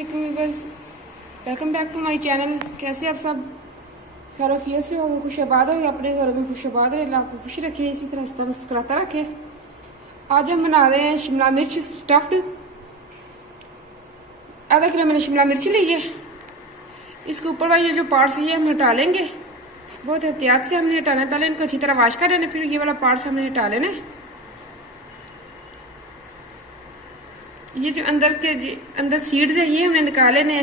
Viewers, welcome back to my channel. कैसे आप सब खैरियत से होगा, खुश आबाद होगा, अपने घरों में खुश आबाद रहे, अल्लाह आपको खुश रखे, इसी तरह से मुस्कुराता रखे। आज हम बना रहे हैं शिमला मिर्च स्टफ्ड। आधा किलो मैंने शिमला मिर्च ली है। इसके ऊपर वाले जो पार्ट्स ये हम हटा लेंगे, बहुत एहतियात से हमने हटाना है। पहले इनको अच्छी तरह वाश कर लेना, फिर ये वाला पार्ट्स हमने हटा लेना है। ये जो अंदर सीड्स है ये हमने निकाले ने।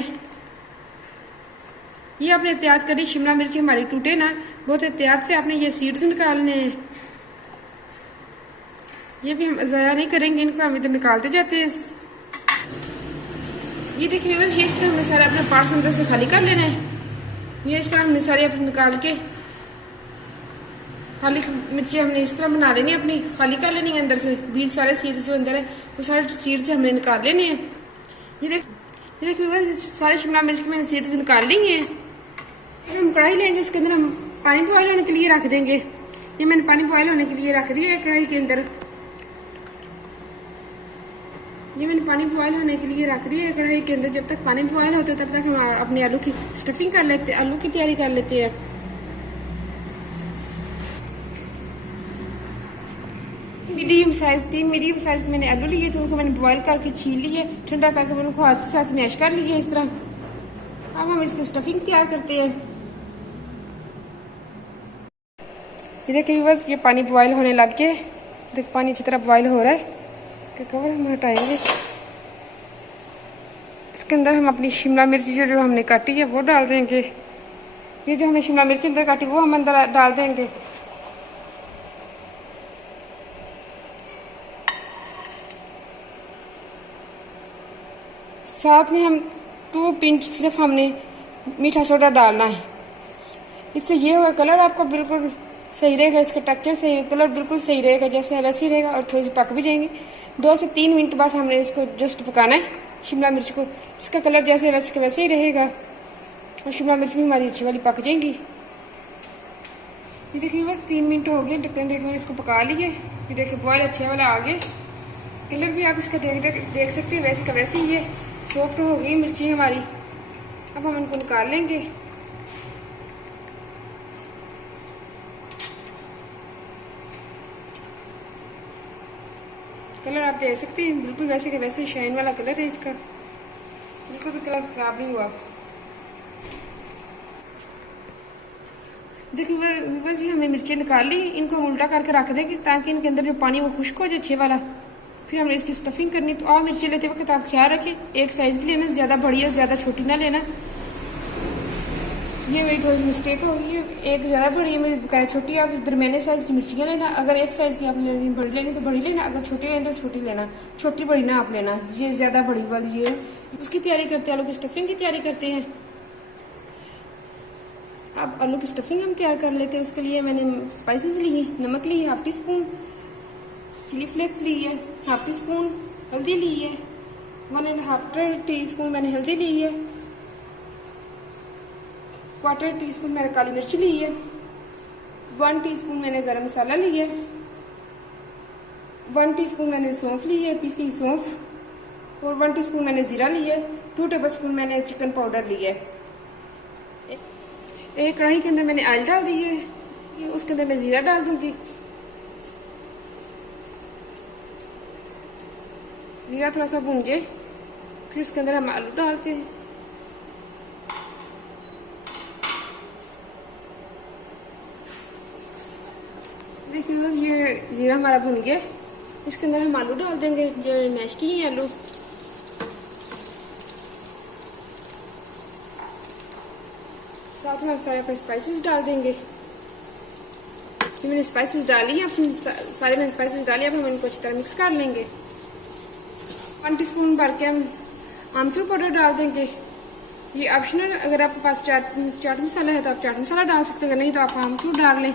ये आपने एहतियात करी, शिमला मिर्च हमारी टूटे ना, बहुत एहतियात से आपने ये सीड्स निकालने हैं। ये भी हम ज़ाया नहीं करेंगे, इनको हम इधर निकालते जाते हैं। ये देखिए बस, ये इस तरह हमने सारे अपने पार्ट्स अंदर से खाली कर लेने हैं। ये इस तरह हमने सारे अपने निकाल के खाली मिर्ची हमने इस तरह बना लेनी, अपनी खाली कर लेनी है अंदर से। बीज सारे सीड्स जो अंदर है वो सारे सीड्स हमने निकाल लेने हैं। ये देखिए बस, सारे शिमला मिर्च के मैंने सीड्स निकाल ली हैं। फिर हम कढ़ाई लेंगे, उसके अंदर हम पानी बॉयल होने के लिए रख देंगे। ये मैंने पानी बॉयल होने के लिए रख दिया है कढ़ाई के अंदर। ये मैंने पानी बॉयल होने के लिए रख दिया है कढ़ाई के अंदर। जब तक पानी बॉयल होता है तब तक हम अपने आलू की स्टफिंग कर लेते हैं, आलू की तैयारी कर लेते हैं। मीडियम साइज 3 मीडियम साइज के मैंने आलू लिए थे, उनको मैंने बॉयल करके छील लिए, ठंडा करके मैंने उनको हाथ के साथ मैश कर लिया इस तरह। अब हम इसकी स्टफिंग तैयार करते हैं। ये देखिए बस, ये पानी बॉयल होने लग गया। देखिए पानी अच्छी तरह बॉयल हो रहा है। कवर हम हटाएंगे, इसके अंदर हम अपनी शिमला मिर्च जो हमने काटी है वो डाल देंगे। ये जो हमने शिमला मिर्च अंदर काटी वो हम अंदर डाल देंगे। साथ में हम 2 पिंच सिर्फ हमने मीठा सोडा डालना है। इससे ये होगा कलर आपको बिल्कुल सही रहेगा, इसका टेक्सचर सही, कलर बिल्कुल सही रहेगा, जैसे है वैसे ही रहेगा। और थोड़ी सी पक भी जाएंगी। 2 से 3 मिनट बस हमने इसको जस्ट पकाना है शिमला मिर्च को। इसका कलर जैसे वैसे का वैसे ही रहेगा और शिमला मिर्च भी हमारी अच्छी वाली पक जाएंगी। ये देखिए बस 3 मिनट हो गए, ढक्कन देख मैंने इसको पका लिया। ये देखिए बॉयल अच्छे वाला आ गया। कलर भी आप इसका देख सकते हैं, वैसे का वैसे ही है, सॉफ्ट हो गई मिर्ची हमारी। अब हम इनको निकाल लेंगे। कलर आप देख सकते हैं, बिल्कुल वैसे के वैसे शाइन वाला कलर है इसका, बिल्कुल भी कलर खराब नहीं हुआ। देखिए बस, ये हमने मिर्ची निकाल ली, इनको हम उल्टा करके रख देंगे ताकि इनके अंदर जो पानी वो खुश्क हो जाए अच्छे वाला। फिर हमने इसकी स्टफिंग करनी। तो और मिर्ची लेते वक्त आप ख्याल रखें, एक साइज की लेना, ज़्यादा बड़ी या ज़्यादा छोटी ना लेना। ये मेरी थोड़ी सी मिस्टेक हो गई है, एक ज़्यादा बड़ी है, मेरी बकाया छोटी। आप दरमियाने साइज की मिर्चियाँ लेना। अगर एक साइज की आप लेनी, बड़ी लेनी तो बड़ी लेना, अगर छोटी लेनी तो छोटी लेना, छोटी बड़ी ना आप लेना। ये ज़्यादा बड़ी वाली ये है। उसकी तैयारी करते हैं, आलू की स्टफिंग की तैयारी करते हैं। अब आलू की स्टफिंग हम तैयार कर लेते हैं। उसके लिए मैंने स्पाइसेस ली है, नमक ली है ½ टीस्पून, चिली फ्लेक्स ली है ½ टीस्पून, हल्दी ली है 1½ टीस्पून मैंने हल्दी ली है, 1/4 टीस्पून मैंने काली मिर्च ली है, 1 टीस्पून मैंने गरम मसाला ली है, 1 टीस्पून मैंने सौंफ ली है, पीसी सौंफ, और 1 टीस्पून मैंने ज़ीरा ली है, 2 टेबलस्पून मैंने चिकन पाउडर ली है। एक कढ़ाई के अंदर मैंने ऑयल डाल दी है, उसके अंदर मैं ज़ीरा डाल दूंगी। ज़ीरा थोड़ा सा भून जाए, फिर उसके अंदर हम आलू डालते हैं। देखिए बस, ये ज़ीरा हमारा भून गया, इसके अंदर हम आलू डाल देंगे जो मैश किए हैं आलू। साथ में हम सारे अपने स्पाइसेस डाल देंगे। मैंने स्पाइसेस डाली हैं, सारे मैंने स्पाइसेस डाली। अब हम इनको अच्छी तरह मिक्स कर लेंगे। 1 टीस्पून भर के हम आमचूर पाउडर डाल देंगे। ये ऑप्शनल, अगर आपके पास चाट मसाला है तो आप चाट मसाला डाल सकते हैं, अगर नहीं तो आप आमचूर डाल लें।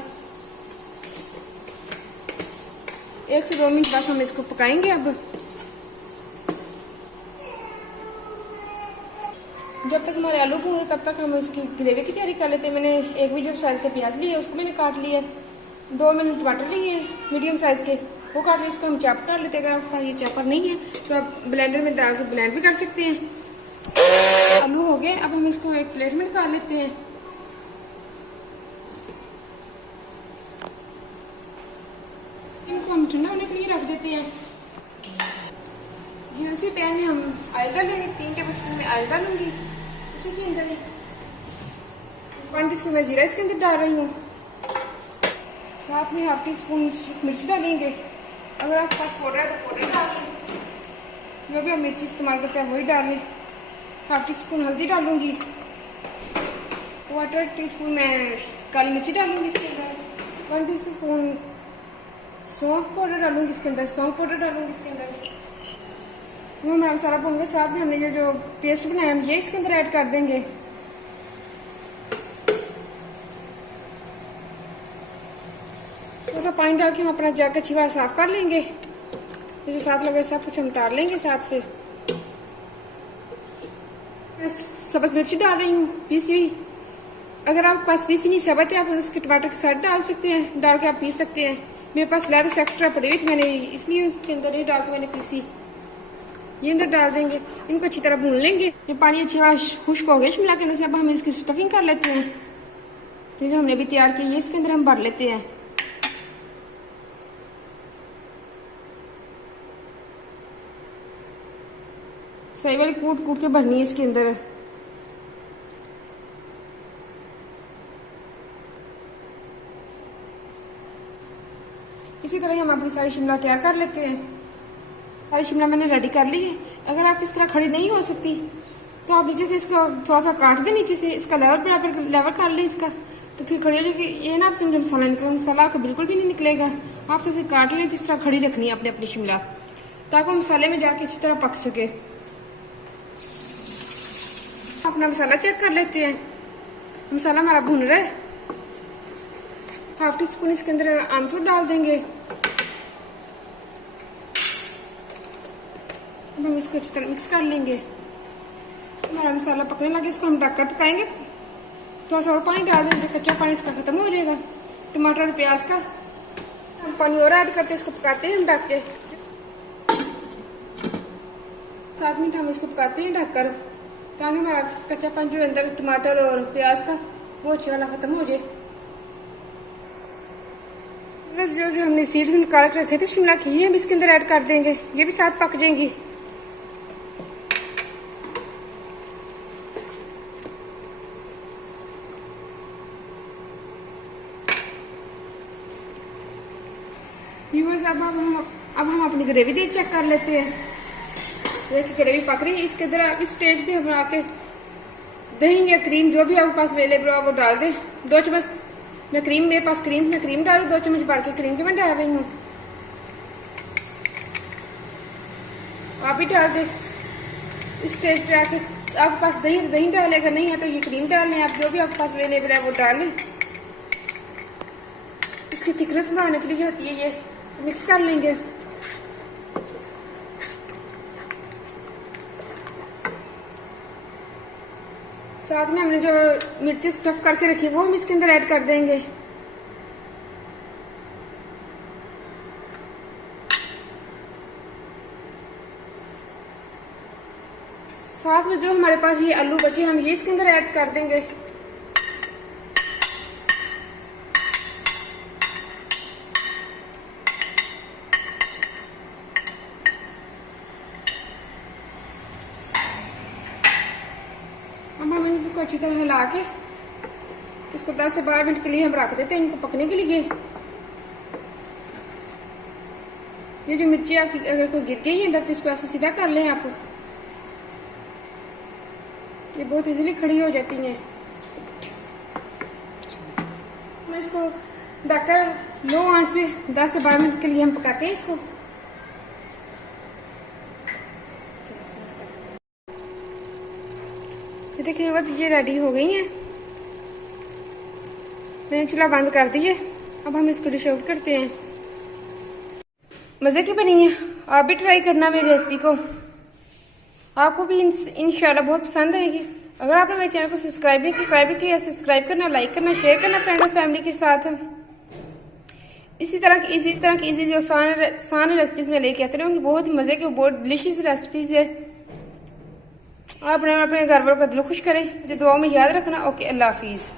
1 से 2 मिनट बस हम इसको पकाएंगे। अब जब तक हमारे आलू भूने तब तक हम इसकी ग्रेवी की तैयारी कर लेते हैं। मैंने 1 मीडियम साइज़ के प्याज लिए, उसको मैंने काट लिया। 2 मैंने टमाटर लिए मीडियम साइज़ के, वो काट लिए। इसको हम चॉप कर लेते हैं। अगर आपके पास ये चॉपर नहीं है तो आप ब्लेंडर में डाल के ब्लेंड भी कर सकते हैं। गए। अब हम इसको एक प्लेट में निकाल लेते हैं। इनको हम ठंडा होने के लिए रख देते हैं। ये उसी पैन में हम ऑयल डालेंगे। 3 टेबल स्पून में ऑयल डालूंगी। उसी के अंदर 1 टीस्पून मैं जीरा इसके अंदर डाल रही हूँ। साथ में 1/2 टीस्पून मिर्च डालेंगे। अगर आपके पास पाउडर है तो पाउडर डाल लें, जो भी हम मिर्ची इस्तेमाल करते हैं वही डाल लें। 1/2 टीस्पून हल्दी डालूंगी। 1/4 टीस्पून मैं काली मिर्ची डालूंगी इसके अंदर। 1 टीस्पून सौंफ पाउडर डालूंगी इसके अंदर। सौंफ पाउडर डालूंगी इसके अंदर। वो हमारा मसाला भूनगे। साथ में हमने ये जो पेस्ट बनाया हम ये इसके अंदर ऐड कर देंगे। थोड़ा सा पानी डाल के हम अपना जग अच्छी बात साफ कर लेंगे। ये जो साथ लगे सब कुछ हम उतार लेंगे साथ से। मैं सब्ज मिर्ची डाल रही हूँ पीसी हुई। अगर आपके पास पीसी नहीं सबत है आप उसके टमाटर के साथ डाल सकते हैं, डाल के आप पीस सकते हैं। मेरे पास लहर से एक्स्ट्रा पड़ी हुई थी, मैंने इसलिए उसके अंदर नहीं डाल के मैंने पीसी। ये अंदर डाल देंगे। इनको अच्छी तरह भून लेंगे। ये पानी अच्छी तरह खुश्क हो गया शिमला के अंदर से। अब हम इसकी स्टफिंग कर लेते हैं। ये जो हमने अभी तैयार की है इसके अंदर हम भर लेते हैं। सही वाली कूट कूट के भरनी है इसके अंदर। इसी तरह हम अपनी सारी शिमला तैयार कर लेते हैं। सारी शिमला मैंने रेडी कर ली है। अगर आप इस तरह खड़ी नहीं हो सकती तो आप नीचे से इसको थोड़ा सा काट दें, नीचे से इसका लेवल बराबर लेवल कर लें इसका, तो फिर खड़ी होगी। ये ना आपसे मुझे मसाला निकलेगा, मसाला आपको बिल्कुल भी नहीं निकलेगा। आप तो इसे काट लें तो इस तरह खड़ी रखनी है अपनी अपनी शिमला, ताकि मसाले में जाके अच्छी तरह पक सके। अपना मसाला चेक कर लेते हैं। मसाला हमारा भुन रहा है। 1/2 टीस्पून इसके अंदर आमचूर डाल देंगे। अब हम इसको अच्छी तरह मिक्स कर लेंगे। हमारा मसाला पकने लगे, इसको हम ढककर पकाएंगे। थोड़ा सा और पानी डाल देंगे, कच्चा पानी इसका खत्म हो जाएगा। टमाटर और प्याज का हम पानी और ऐड करते इसको पकाते हैं हम ढक के। 7 मिनट हम इसको पकाते हैं ढककर, ताकि हमारा कच्चापन जो अंदर टमाटर और प्याज का वो अच्छा वाला खत्म हो जाए। बस जो जो हमने सीड्स निकाल कर रखे थे शिमला की, ये हम इसके अंदर ऐड कर देंगे। ये भी साथ पक जाएंगी। अब हम अपनी ग्रेवी दे चेक कर लेते हैं। देखिए ग्रेवी पक रही है। इसके अंदर इस स्टेज पे हम आके दही या क्रीम जो भी आपके पास अवेलेबल हो वो डाल दें। 2 चम्मच मैं क्रीम, मेरे पास क्रीम, मैं क्रीम डाली। 2 चम्मच भर के क्रीम की मैं डाल रही हूँ। आप भी डाल दें। इस स्टेज पे आके आपके पास दही तो दही डालें, अगर नहीं है तो ये क्रीम डाल लें। आप जो भी आपके पास अवेलेबल है वो डाल लें। इसकी थिकनेस बढ़ाने के लिए होती है ये। मिक्स कर लेंगे। साथ में हमने जो मिर्ची स्टफ करके रखी है वो हम इसके अंदर ऐड कर देंगे। साथ में जो हमारे पास ये आलू बचे हम ये इसके अंदर ऐड कर देंगे। अब हम इनको अच्छी तरह हिला के इसको 10 से 12 मिनट के लिए हम रख देते हैं इनको पकने के लिए। ये जो मिर्ची आपकी अगर कोई गिर गई है अंदर तो इसको ऐसे सीधा कर लें आप। ये बहुत इजीली खड़ी हो जाती हैं। मैं इसको ढककर लो आंच पे 10 से 12 मिनट के लिए हम पकाते हैं इसको। देखिए बस ये रेडी हो गई है। मैंने चूल्हा बंद कर दिए। अब हम इसको डिश आउट करते हैं। मज़े की बनी है। आप भी ट्राई करना मेरी रेसिपी को, आपको भी इंशाल्लाह बहुत पसंद आएगी। अगर आपने मेरे चैनल को सब्सक्राइब किया, सब्सक्राइब करना, लाइक करना, शेयर करना फ्रेंड और फैमिली के साथ। इसी तरह की इजी जो आसान रेसिपीज मैं लेके आती रहूँगी। बहुत ही मज़े की, बहुत डिलीशियस रेसिपीज है। अपने अपने घर वालों का दिल खुश करें, जो दुआ में याद रखना। ओके, अल्लाह हाफिज़।